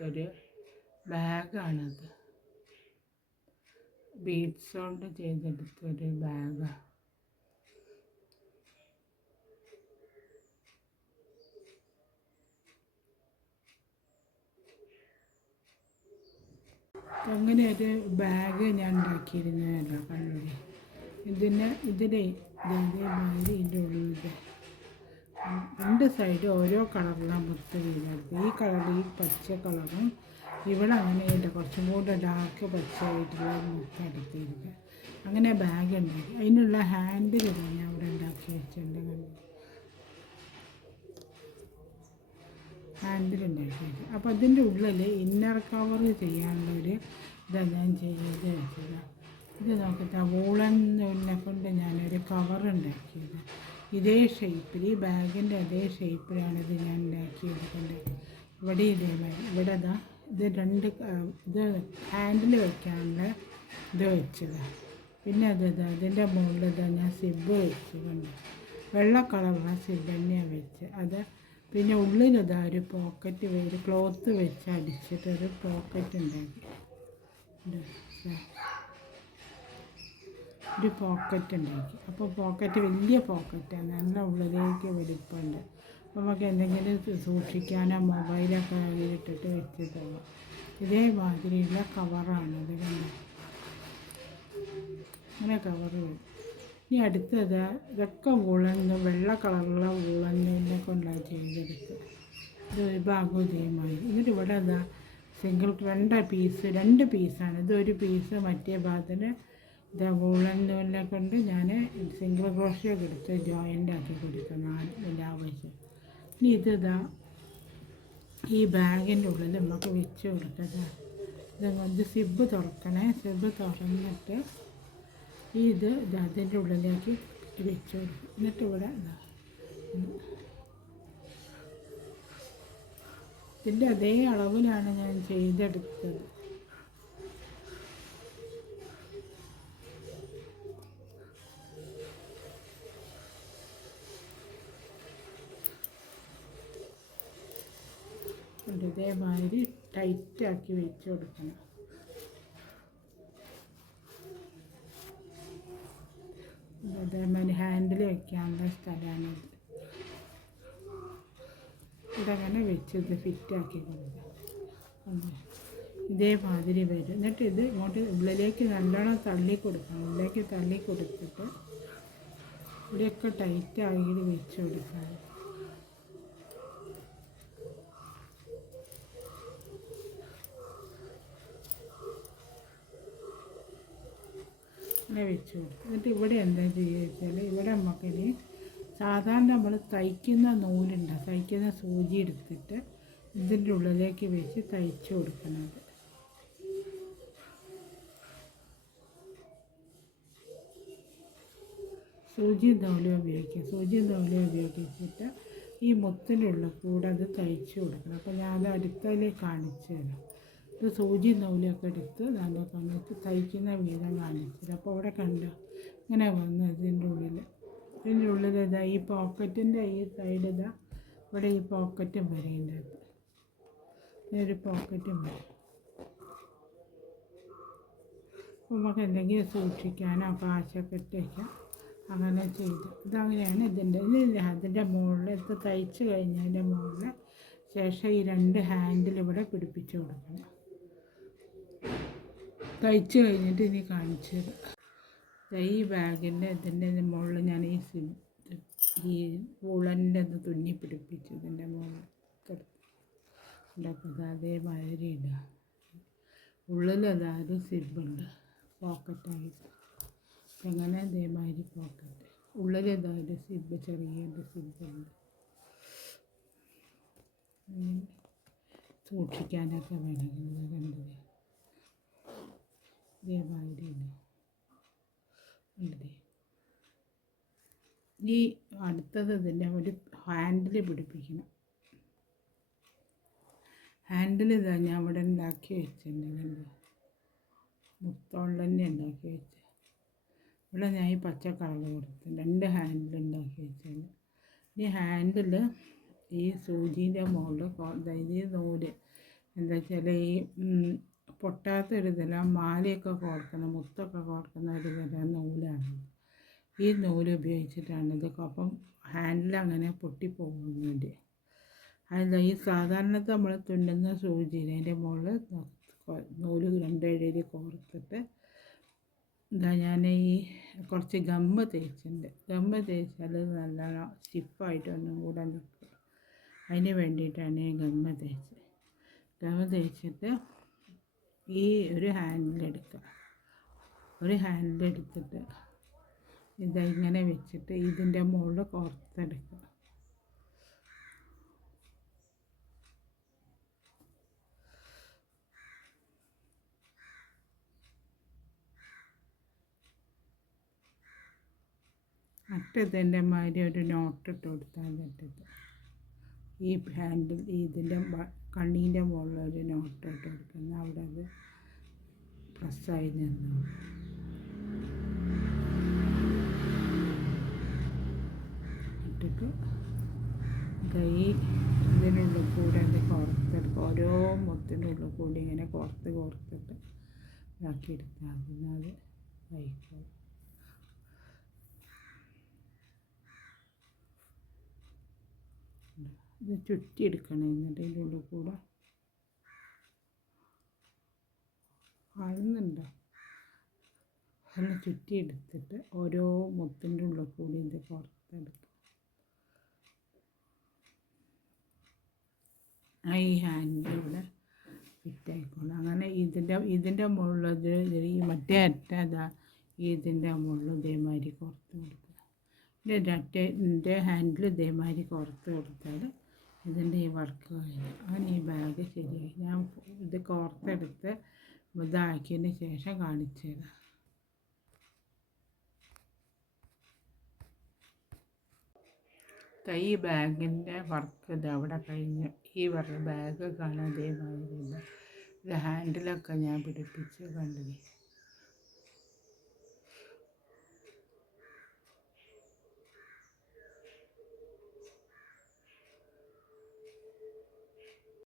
ചെയ്തെടുത്തൊരു ബാഗാണത്. Beads കൊണ്ട് ചെയ്തെടുത്തൊരു ബാഗാണ്. അങ്ങനെ ഒരു ബാഗ് ഞാൻ ഉണ്ടാക്കിയിരുന്നല്ലോ, കണ്ടില്ലേ? ഇതിൻ്റെ ഇതേമാതിരി ഇതിൻ്റെ ഉള്ളിൽ രണ്ട് സൈഡ് ഓരോ കളറിലാണ് മുത്ത് വീണെടുത്ത്. ഈ കളർ, ഈ പച്ച കളറും ഇവിടെ അങ്ങനെയില്ല, കുറച്ചും കൂടെ ഡാർക്ക് പച്ചയായിട്ടുള്ള മുത്തെടുത്തിരിക്കുക. അങ്ങനെ ബാഗ് ഉണ്ടാക്കി. അതിനുള്ള ഹാൻഡിൽ ഞാൻ അവിടെ ഉണ്ടാക്കി വെച്ചിട്ടുണ്ട്. ഹാൻഡിൽ ഉണ്ടാക്കി വെച്ചു. അപ്പോൾ അതിൻ്റെ ഉള്ളിൽ ഇന്നർ കവർ ചെയ്യാനുള്ളൊരു ഇതാണ് ഞാൻ ചെയ്ത് വെച്ചത്. ഇത് നോക്കിയിട്ട് വൂളൻ നൂലിനെ കൊണ്ട് ഞാനൊരു കവർ ഉണ്ടാക്കിയത്. ഇതേ ഷേപ്പിൽ, ഈ ബാഗിൻ്റെ അതേ ഷേപ്പിലാണിത് ഞാൻ ഉണ്ടാക്കിയെടുക്കേണ്ടത്. ഇവിടെ ഇതേമാതിരി ഇവിടെ ഇത് ഇത് ഹാൻഡിൽ വയ്ക്കാനുള്ള ഇത് വെച്ചതാണ്. പിന്നെ അതിൻ്റെ മുകളിൽ ഞാൻ സിബ് വെച്ചിട്ടുണ്ട്. വെള്ള കളറുള്ള സിബ് തന്നെയാണ് വെച്ച്. പിന്നെ ഉള്ളിലിതാ ഒരു പോക്കറ്റ്, ഒരു ക്ലോത്ത് വെച്ച് അടിച്ചിട്ടൊരു പോക്കറ്റ് ഉണ്ടാക്കി. ഒരു പോക്കറ്റ് ഉണ്ടാക്കി. അപ്പോൾ പോക്കറ്റ് വലിയ പോക്കറ്റാണ്, നല്ല ഉള്ളിലേക്ക് വലിപ്പമുണ്ട്. അപ്പോൾ നമുക്ക് എന്തെങ്കിലും സൂക്ഷിക്കാനോ മൊബൈലൊക്കെ ഇട്ടിട്ട് വെച്ച് പോകാം. ഇതേമാതിരിയുള്ള കവറാണ് അത്. കണ്ടോ? അങ്ങനെ കവർ വരും. ഇനി അടുത്തത് ഇതൊക്കെ വൂളന്ന്, വെള്ള കളറുള്ള വൂളന്നെ കൊണ്ടാണ് ചെയ്തെടുത്ത്. ഇത് ഒരു ഭാഗം ഇതേമാതിരി. എന്നിട്ട് ഇവിടെ സിംഗിൾ രണ്ട് പീസാണ്. ഇതൊരു പീസ്, മറ്റേ ഭാഗത്തിന് വൂളൻ നൂലിനെ കൊണ്ട് ഞാൻ സിംഗിൾ ക്രോഷ്യോ എടുത്ത് ജോയിൻ്റ് ആക്കി കൊടുക്കും, 4 ആവശ്യം. ഇനി ഈ ബാഗിൻ്റെ ഉള്ളിൽ നമുക്ക് വെച്ച് കൊടുക്കുക. ഇത് സിബ് തുറക്കണേ. സിബ് തുറന്നിട്ട് അതിൻ്റെ ഉള്ളിലേക്ക് വെച്ച് കൊടുക്കും. എന്നിട്ട് ഇവിടെ ഇതിൻ്റെ അതേ അളവിലാണ് ഞാൻ ചെയ്തെടുത്തത്. ഇതേമാതിരി ടൈറ്റാക്കി വെച്ച് കൊടുക്കണം. അതേമാതിരി ഹാൻഡിൽ വയ്ക്കാനുള്ള സ്ഥലമാണിത്. ഇതങ്ങനെ വെച്ച് ഇത് ഫിറ്റാക്കി കൊടുക്കാം. ഇതേമാതിരി വരും. എന്നിട്ട് ഇത് ഇങ്ങോട്ട് ഉള്ളിലേക്ക് നല്ലോണം തള്ളി കൊടുക്കണം. ഉള്ളിലേക്ക് തള്ളി കൊടുത്തിട്ട് ഇവിടെയൊക്കെ ടൈറ്റാക്കി വെച്ച് കൊടുക്കാം. അങ്ങനെ വെച്ച് കൊടുക്കും. എന്നിട്ട് ഇവിടെ എന്താ ചെയ്യുക വെച്ചാൽ, ഇവിടെ നമുക്കിനി സാധാരണ നമ്മൾ തയ്ക്കുന്ന നൂലുണ്ട്, തയ്ക്കുന്ന സൂചി എടുത്തിട്ട് ഇതിൻ്റെ ഉള്ളിലേക്ക് വെച്ച് തയ്ച്ച് കൊടുക്കുന്നത്. സൂചി നൂല് ഉപയോഗിച്ചിട്ട് ഈ മുത്തിനുള്ള കൂടെ അത് തയ്ച്ച് കൊടുക്കണം. അപ്പോൾ ഞാൻ അത് അടുത്തതിലേക്ക് കാണിച്ചു തരാം. ഇത് സൂചി നൂലൊക്കെ എടുത്ത് നല്ല സമയത്ത് തയ്ക്കുന്ന വീതം കാണിച്ചു തരാം. അപ്പോൾ ഇവിടെ കണ്ടോ ഇങ്ങനെ വന്ന് ഇതിൻ്റെ ഉള്ളിൽ ഈ പോക്കറ്റിൻ്റെ ഈ സൈഡ് ഇവിടെ ഈ പോക്കറ്റും വരേണ്ടത്. ഒരു പോക്കറ്റും വരും. അപ്പോൾ നമുക്ക് എന്തെങ്കിലും സൂക്ഷിക്കാനോ കാശൊക്കെ ഇട്ടേക്കാം. അങ്ങനെ ചെയ്ത് ഇതങ്ങനെയാണ് അതിൻ്റെ മുകളിൽ തയ്ച്ച് കഴിഞ്ഞതിൻ്റെ മുകളിൽ ശേഷം ഈ 2 ഹാൻഡിൽ ഇവിടെ പിടിപ്പിച്ച് കൊടുക്കണം. തയ്ച്ച് കഴിഞ്ഞിട്ട് ഇനി കാണിച്ചു തരാം. ഈ ബാഗിൻ്റെ ഇതിൻ്റെ മുകളിൽ ഞാൻ ഈ വൂളൻ്റെ തുന്നി പിടിപ്പിച്ചു. ഇതിൻ്റെ മുകളിൽ ഉണ്ടാക്കുന്നത് അതേമാതിരി ഇടുക. ഉള്ളിലൊരു സിബുണ്ട്, പോക്കറ്റായിട്ട്. അങ്ങനെ അതേമാതിരി പോക്കറ്റ് ഉള്ളിലൊരു സിബ്, ചെറിയൊരു സിബുണ്ട്. സൂക്ഷിക്കാനൊക്കെ വേണമെങ്കിൽ കണ്ടത് ഇതേമാതിരി ഉണ്ട്. ഈ അടുത്തത് ഇതിൻ്റെ ഒരു ഹാൻഡിൽ പിടിപ്പിക്കണം. ഹാൻഡിൽ ഞാൻ ഇവിടെ ഉണ്ടാക്കി വെച്ചിട്ടുണ്ട്. മുത്തോളം തന്നെ ഉണ്ടാക്കി വെച്ച് ഇവിടെ ഞാൻ ഈ പച്ച കളർ കൊടുത്ത് 2 ഹാൻഡിൽ ഉണ്ടാക്കി വെച്ചിട്ടുണ്ട്. ഈ ഹാൻഡിൽ ഈ സൂചീൻ്റെ മുകളിൽ ഈ നൂല് എന്താ വെച്ചാൽ ഈ പൊട്ടാത്തൊരിതില്ല, മാലയൊക്കെ കോർക്കുന്ന, മുത്തൊക്കെ കോർക്കുന്ന ഒരു തരം നൂലാണ്. ഈ നൂല് ഉപയോഗിച്ചിട്ടാണ് ഇത്. അപ്പം ഹാൻഡിൽ അങ്ങനെ പൊട്ടിപ്പോകുന്നുണ്ട്. അതെന്താ, ഈ സാധാരണത്തെ നമ്മൾ തുന്നുന്ന സൂചിയിൽ അതിൻ്റെ മുകളിൽ നൂല് 2 ഇഴയിൽ കോർത്തിട്ട് ഞാൻ ഈ കുറച്ച് ഗമ്മ് തേച്ചിട്ടുണ്ട്. ഗമ്മ് തേച്ചാൽ നല്ലോണം സ്റ്റിഫായിട്ട് ഒന്നും കൂടെ നിൽക്കും. അതിന് വേണ്ടിയിട്ടാണ് ഈ ഗമ്മ് തേച്ചത്. ഗമ്മ് തേച്ചിട്ട് ഈ ഒരു ഹാൻഡിലെടുക്കുക. ഒരു ഹാൻഡിലെടുത്തിട്ട് ഇങ്ങനെ വെച്ചിട്ട് ഇതിൻ്റെ മുകളിൽ കോർത്തെടുക്കുക. അറ്റത്തിൻ്റെ മാതിരി ഒരു നോട്ട് ഇട്ട് കൊടുത്താൽ അറ്റത്ത് ഈ ഹാൻഡിൽ ഇതിൻ്റെ കണ്ണീൻ്റെ മുകളിൽ ഒരു നോട്ട് ഇട്ട് കൊടുക്കുന്ന അവിടെ അത് പ്രസ്സായി നിന്നു. ഇട്ടിട്ട് കൈ ഇതിനുള്ളിൽ കൂടെ അത് കോർത്തെടുക്കുക. ഓരോ മുത്തിൻ്റെ ഉള്ളിൽ കൂടി ഇങ്ങനെ കോർത്തിട്ട് ഇതാക്കിയെടുത്താൽ അത് വൈക്കോളും. ഇത് ചുറ്റിയെടുക്കണം. എന്നിട്ട് ഇതിൻ്റെ ഉള്ളിൽ കൂടെ കാണുന്നുണ്ടോ, എല്ലാം ചുറ്റിയെടുത്തിട്ട് ഓരോ മുത്തിൻ്റെ ഉള്ളിൽ കൂടി ഇത് കോർത്തെടുക്കുക. ഈ ഹാൻഡിൻ്റെ ഇവിടെ ഫിറ്റായിക്കോളും. അങ്ങനെ ഇതിൻ്റെ മുകളിൽ ഈ മറ്റേ അറ്റ ഇതിൻ്റെ മുകളിൽ ഇതേമാതിരി കോർത്ത് കൊടുക്കുക. ഇതിൻ്റെ ഹാൻഡിൽ ഇതേമാതിരി കോർത്ത് കൊടുത്താൽ ഇതിൻ്റെ ഈ വർക്ക് കഴിഞ്ഞു. അങ്ങനെ ഈ ബാഗ് ശരിയായി. ഞാൻ ഇത് കോർത്തെടുത്ത് ഇതാക്കിയതിന് ശേഷം കാണിച്ചു തരാം. ഈ ബാഗിൻ്റെ വർക്ക് ഇത് അവിടെ കഴിഞ്ഞു. ഈ ബാഗ് കാണാൻ അതേമാതിരി ഇത് ഹാൻഡിലൊക്കെ ഞാൻ പിടിപ്പിച്ച് കണ്ടില്ലേ.